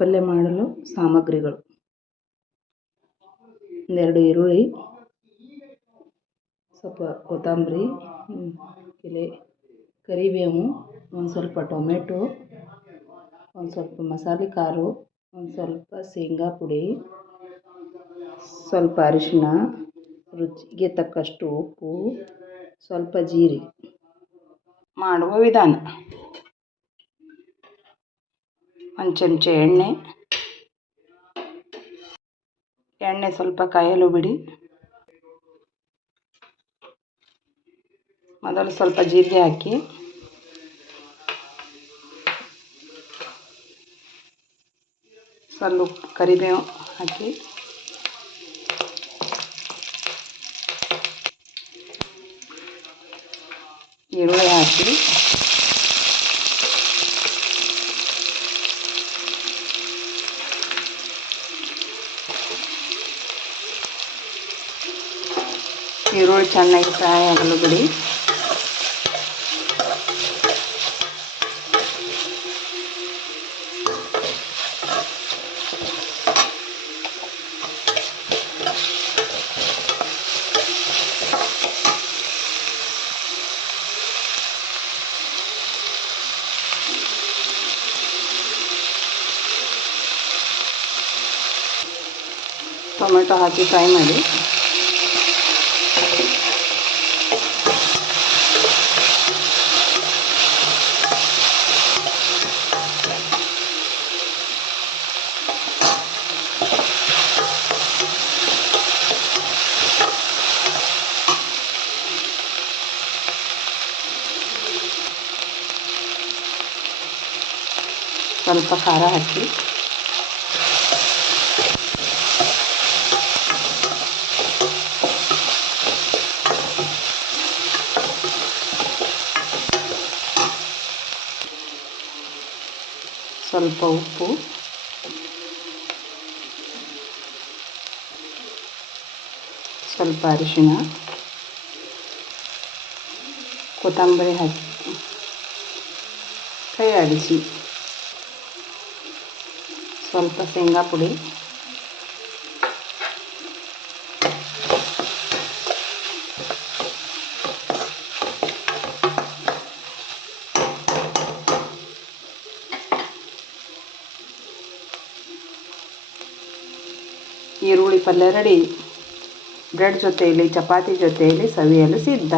ಪಲ್ಯ ಮಾಡಲು ಸಾಮಗ್ರಿಗಳು. ಒಂದೆರಡು ಈರುಳ್ಳಿ, ಸ್ವಲ್ಪ ಕೊತ್ತಂಬರಿ ಎಲೆ ಕರಿಬೇವು, ಒಂದು ಸ್ವಲ್ಪ ಟೊಮೆಟೊ, ಒಂದು ಸ್ವಲ್ಪ ಮಸಾಲೆ ಖಾರ, ಒಂದು ಸ್ವಲ್ಪ ಶೇಂಗಾ ಪುಡಿ, ಸ್ವಲ್ಪ ಅರಿಶಿಣ, ರುಚಿಗೆ ತಕ್ಕಷ್ಟು ಉಪ್ಪು, ಸ್ವಲ್ಪ ಜೀರಿಗೆ. ಮಾಡುವ ವಿಧಾನ. ಒಂದು ಚಮಚ ಎಣ್ಣೆ. ಎಣ್ಣೆ ಸ್ವಲ್ಪ ಕಾಯಲು ಬಿಡಿ. ಮೊದಲು ಸ್ವಲ್ಪ ಜೀರಿಗೆ ಹಾಕಿ. ಸ್ವಲ್ಪ ಕರಿಬೇವು ಹಾಕಿ. ಈರುಳ್ಳಿ ಹಾಕಿ. ಈರುಳ್ಳಿ ಚೆನ್ನಾಗಿ ಫ್ರೈ ಆಗಲು ಬಿಡಿ ಟೊಮೆಟೊ ಹಾಕಿ ಫ್ರೈ ಮಾಡಿ ಸ್ವಲ್ಪ ಖಾರ ಹಾಕಿ ಸ್ವಲ್ಪ ಉಪ್ಪು ಸ್ವಲ್ಪ ಅರಿಶಿಣ ಕೊತ್ತಂಬರಿ ಹಾಕಿ ಕೈ ಆಡಿಸಿ ಸ್ವಲ್ಪ ಶೇಂಗಾ ಪುಡಿ ಈರುಳ್ಳಿ ಪಲ್ಯ ರೆಡಿ. ಬ್ರೆಡ್ ಜೊತೆಯಲ್ಲಿ ಚಪಾತಿ ಜೊತೆಯಲ್ಲಿ ಸವಿಯಲು ಸಿದ್ಧ.